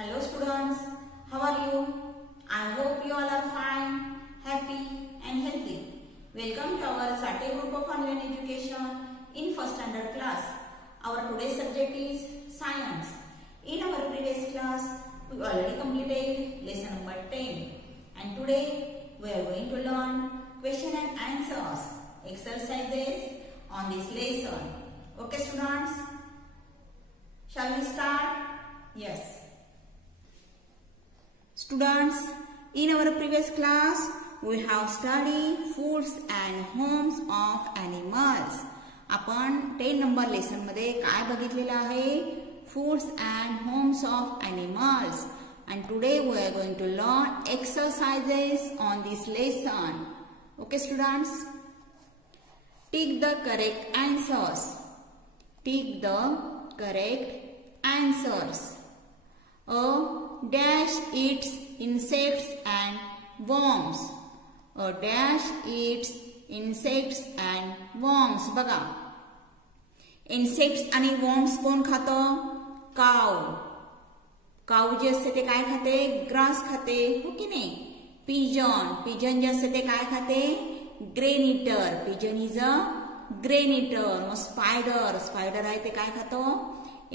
Hello students, how are you? I hope you all are fine, happy and healthy. Welcome to our Sate Group of Online Education in first standard class. Our today's subject is science. In our previous class, we already completed lesson number 10 and today we are going to learn question and answers exercises on this lesson. Okay students, shall we start? Yes. Students, in our previous class, we have studied foods and homes of animals. आपण 10 number lesson मध्ये काय बघितलेलं आहे? Foods and homes of animals. And today we are going to learn exercises on this lesson. Okay students? Tick the correct answers. Tick the correct answers. A dash eats insects and worms. A dash eats insects and worms. बघा, insects आणि worms कोण खातं? काव. काव जे असते ते काय खाते? ग्रास खाते, हो की नाही? पिजन जे असते ते काय खाते? Grain eater. Pigeon is a grain eater. मग स्पायडर आहे ते काय खातं?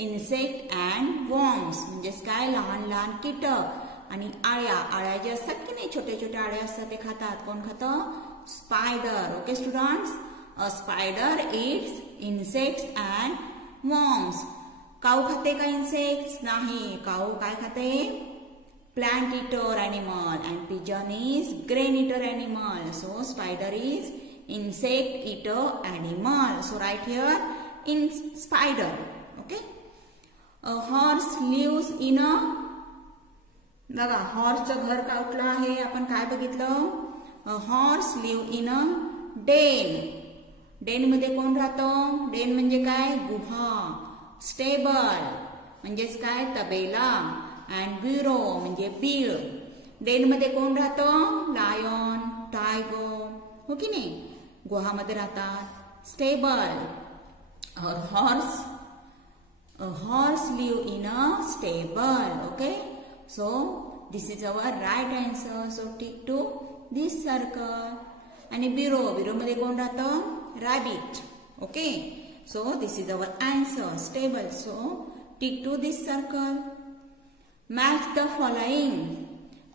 इन्सेक्ट अँड वॉर्म्स म्हणजेच काय? लहान लहान कीटक. आणि आळ्या जे असतात की नाही, छोटे छोटे आळ्या असतात ते खातात. कोण खातं? Spider. Okay students, a spider eats insects and worms. Cow खाते का इन्सेक्ट्स? नाही. काऊ काय खाते? Plant eater animal and pigeon is grain eater animal. So spider is insect eater animal. So write here in spider. Okay. A horse lives in a, बघा हॉर्सचं घर कुठलं आहे? आपण काय बघितलं? A horse live in a den. den मध्ये कोण राहतं? den म्हणजे काय? गुहा. स्टेबल म्हणजेच काय? तबेला. अँड ब्युरो म्हणजे बीळ. den मध्ये कोण राहतं? लायन, टायगर, हो की नाही? गुहामध्ये राहतात. Stable. A horse live in a stable. Okay. So this is our right answer. So tick to this circle. आणि बिरो मध्ये कोण राहतं? Rabbit. Okay. So this is our answer. Stable. So tick to this circle. Match the following.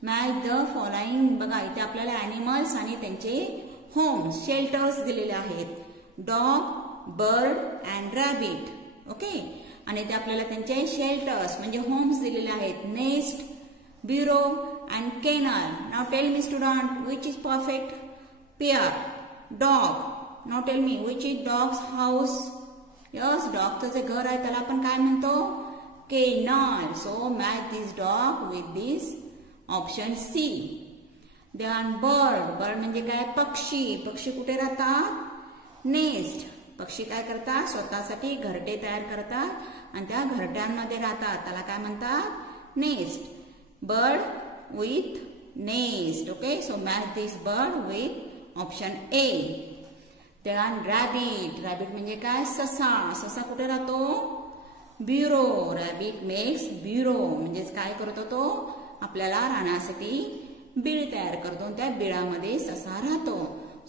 Match the following. बघा इथे आपल्याला animals आणि त्यांचे होम शेल्टर्स दिलेले आहेत. Dog, bird and rabbit. Okay. आणि ते आपल्याला त्यांचे शेल्टर्स म्हणजे होम्स दिलेले आहेत. Nest, burrow and kennel. नाव tell me student which is perfect pair? Dog. नाव tell me which is dog's house? Yes, डॉगचं जे घर आहे त्याला आपण काय म्हणतो? Kennel. So match this dog with this option C. Then bird म्हणजे काय? पक्षी. पक्षी कुठे राहतात? नेस्ट. पक्षी काय करतात? स्वतःसाठी घरटे तयार करतात आणि त्या घरट्यांमध्ये राहतात. त्याला काय म्हणतात? Nest. Bird with nest. Okay. So match this bird with option A. Then rabbit. Rabbit म्हणजे काय? ससा. ससा कुठे राहतो? ब्युरो. रॅबिट मेक्स ब्युरो म्हणजेच काय करतो तो? आपल्याला राहण्यासाठी बीळ तयार करतो. त्या बिळामध्ये ससा राहतो.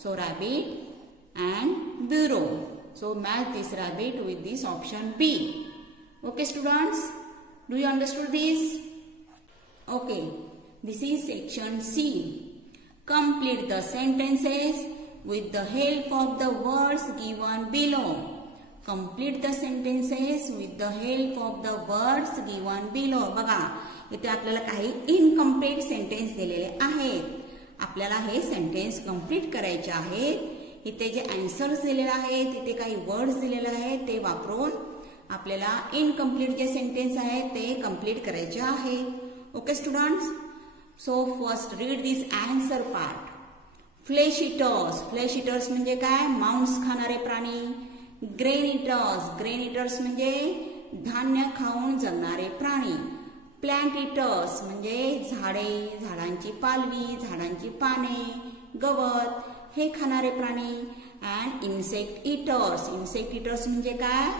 So rabbit and burrow. So match this rabbit with this option B. Okay students, do you understood this? Okay. This is section C. Complete the sentences with the help of the words given below. Complete the sentences with the help of the words given below. बघा इथे आपल्याला काही incomplete sentence दिलेले आहेत. आपल्याला हे sentence complete करायचे आहेत. इथे जे आन्सर्स दिलेले आहेत, इथे काही वर्ड्स दिलेले आहेत, ते वापरून आपल्याला इनकम्प्लीट जे सेंटेन्स आहेत ते कंप्लीट करायचे आहेत. Okay students, so first read this answer part. Flesh eaters. Flesh eaters म्हणजे काय? मांस खाणारे प्राणी. ग्रेन इटर्स म्हणजे धान्य खाऊन जगणारे प्राणी. प्लांट इटर्स म्हणजे झाडे, झाडांची पालवी, झाडांची पाने, गवत हे खाणारे प्राणी. अँड इन्सेक्ट इटर्स म्हणजे काय?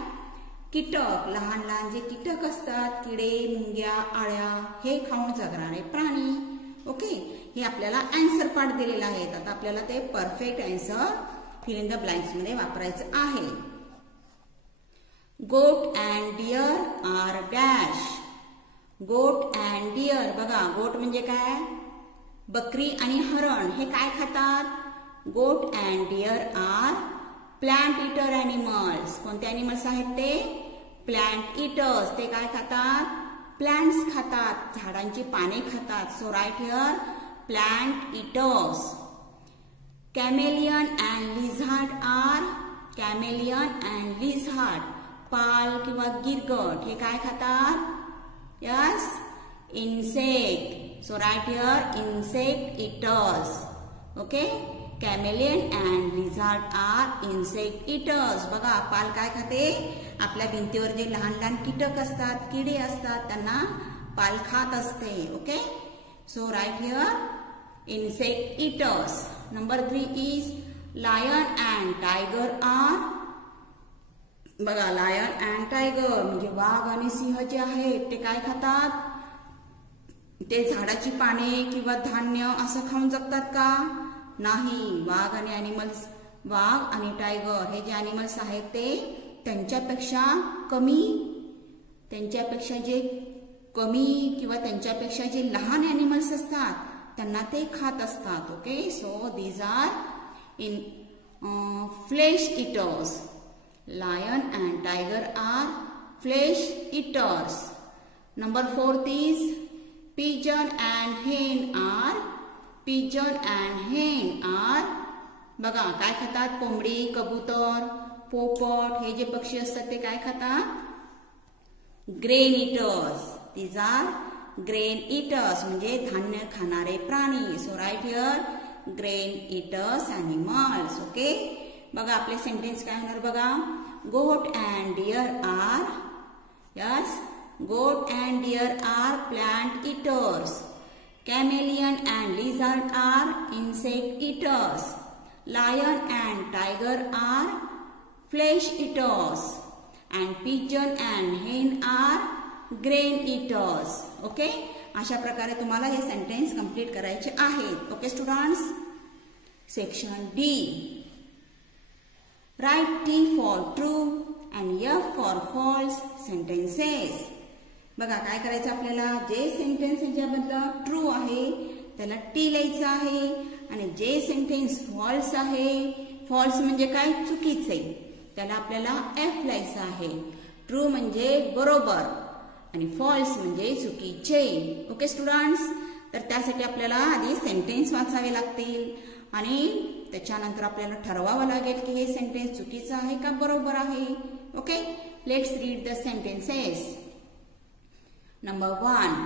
कीटक, लहान लहान जे कीटक असतात, किडे, मुंग्या, आळ्या, हे खाऊन जगणारे प्राणी. ओके, हे आपल्याला आन्सर पार्ट दिलेला आहे. आता आपल्याला ते perfect answer fill in the blanks मध्ये वापरायचं आहे. Goat and deer are dash. Goat and deer, बघा गोट म्हणजे काय, बकरी आणि हरण हे काय खातात. Goat and deer are plant eater animals. कोणते ॲनिमल्स आहेत ते, प्लांट इटर्स. ते काय खातात, प्लांट्स खातात, झाडांची पाने खातात. So right here plant eaters. Chameleon and lizard are, chameleon and lizard, पाल किंवा गिरगट हे काय खातात, yes insect. So right here insect eaters. Okay, chameleon and lizard are insect eaters. बघा पाल काय खाते, आपल्या भिंतीवर जे लहान लहान कीटक असतात, किडे असतात, त्यांना पाल खात असते. Okay, so right here insect eaters. Number 3 is lion and tiger are. बघा लायन अँड टायगर म्हणजे वाघ आणि सिंह जे आहेत ते काय खातात, ते झाडाची पाने किंवा धान्य असं खाऊन जगतात का, नाही. वाघ आणि टायगर हे जे ॲनिमल्स आहेत ते त्यांच्यापेक्षा जे कमी किंवा त्यांच्यापेक्षा जे लहान ॲनिमल्स असतात त्यांना ते खात असतात. Okay, so these are in flesh eaters. Lion and tiger are flesh eaters. Number 4 is pigeon and hen are. Pigeon and hen are, बघा काय खातात, कोंबडी, कबूतर, पोपट हे जे पक्षी असतात ते काय खातात, grain eaters. These are grain eaters म्हणजे धान्य खाणारे प्राणी. So right here grain eaters animals. Okay, बघा आपले सेंटेन्स काय होणार बघा. Goat and deer are, yes goat and deer are plant eaters. Chameleon and lizard are insect eaters. Lion and tiger are flesh eaters. And pigeon and hen are grain eaters. Okay? अशा प्रकारे तुम्हाला हे sentence complete करायचे आहेत. Okay students. Section D. Write T for true and F for false sentences. बघा काय करायचं आपल्याला, जे सेंटेन्स ह्याच्याबद्दल ट्रू आहे त्याला टी लिहायचं आहे आणि जे सेंटेन्स फॉल्स आहे, फॉल्स म्हणजे काय, चुकीचे, त्याला आपल्याला एफ लिहायचं आहे. ट्रू म्हणजे बरोबर आणि फॉल्स म्हणजे चुकीचे. ओके स्टुडंट्स, तर त्यासाठी आपल्याला आधी सेंटेन्स वाचावे लागतील आणि त्याच्यानंतर आपल्याला ठरवावं लागेल की हे सेंटेन्स चुकीचं आहे का बरोबर आहे. Okay, let's read the sentences. Number 1.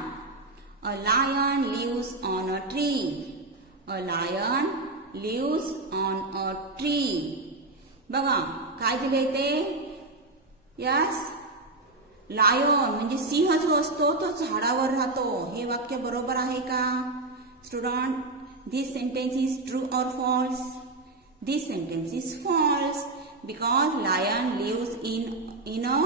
A lion lives on a tree. A lion lives on a tree. बघा काय दिले ते, यस लायन म्हणजे सिंह जो असतो तो झाडावर राहतो. हे वाक्य बरोबर आहे का student. This sentence is true or false. This sentence is false because lion lives in a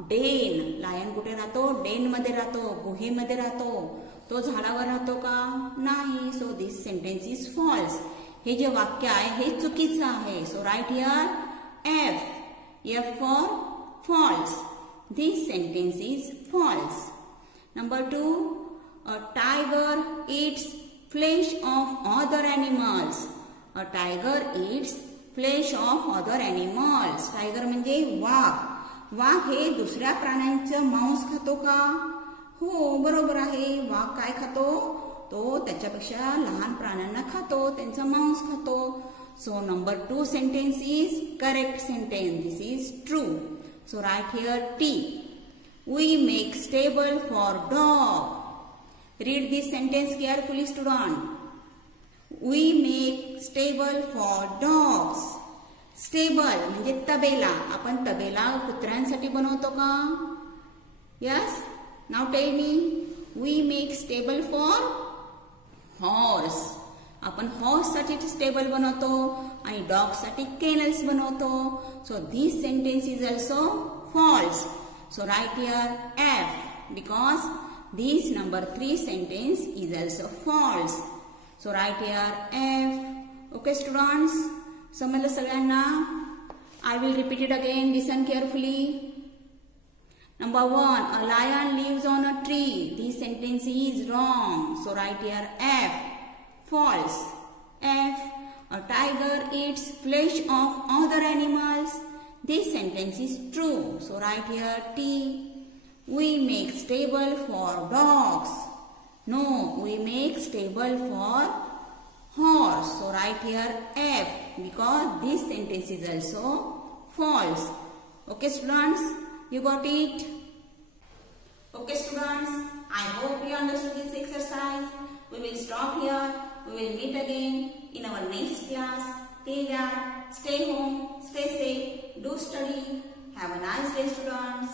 den. Lion कुठे राहतो, डेन मध्ये राहतो, गुहेमध्ये राहतो. तो झाडावर राहतो का, नाही. So this sentence is false. हे जे वाक्य आहे हे चुकीचं आहे. So right here F for false. This sentence is false. Number 2. A tiger eats flesh of other animals. A tiger eats flesh of other animals. Tiger म्हणजे वाघ. वाघ हे दुसऱ्या प्राण्यांचं मांस खातो का, हो बरोबर आहे. वाघ काय खातो, तो त्याच्यापेक्षा लहान प्राण्यांना खातो, त्यांचा मांस खातो. So number 2 sentence is correct sentence. This is true. So right here T. We make stable for dog. Read this sentence carefully student. We make stable for dogs. Stable म्हणजे तबेला. आपण तबेला कुत्र्यांसाठी बनवतो का, यस. Now tell me. We make stable for horse. आपण horse साठी स्टेबल बनवतो आणि डॉग साठी केनल्स बनवतो. So this sentence is also false. So write here F, because this number 3 sentence is also false. So write here F. Okay students, समजलं सगळ्यांना? I will repeat it again. Listen carefully. Number 1, a lion lives on a tree. This sentence is wrong. So write here F, false. F, a tiger eats flesh of other animals. This sentence is true. So write here T. We make stable for dogs. No, we make stable for horse. So write here F, because this sentence is also false. Okay students, you got it? Okay students, I hope you understood this exercise. We will stop here. We will meet again in our next class. Till then, stay home, stay safe, do study. Have a nice day students.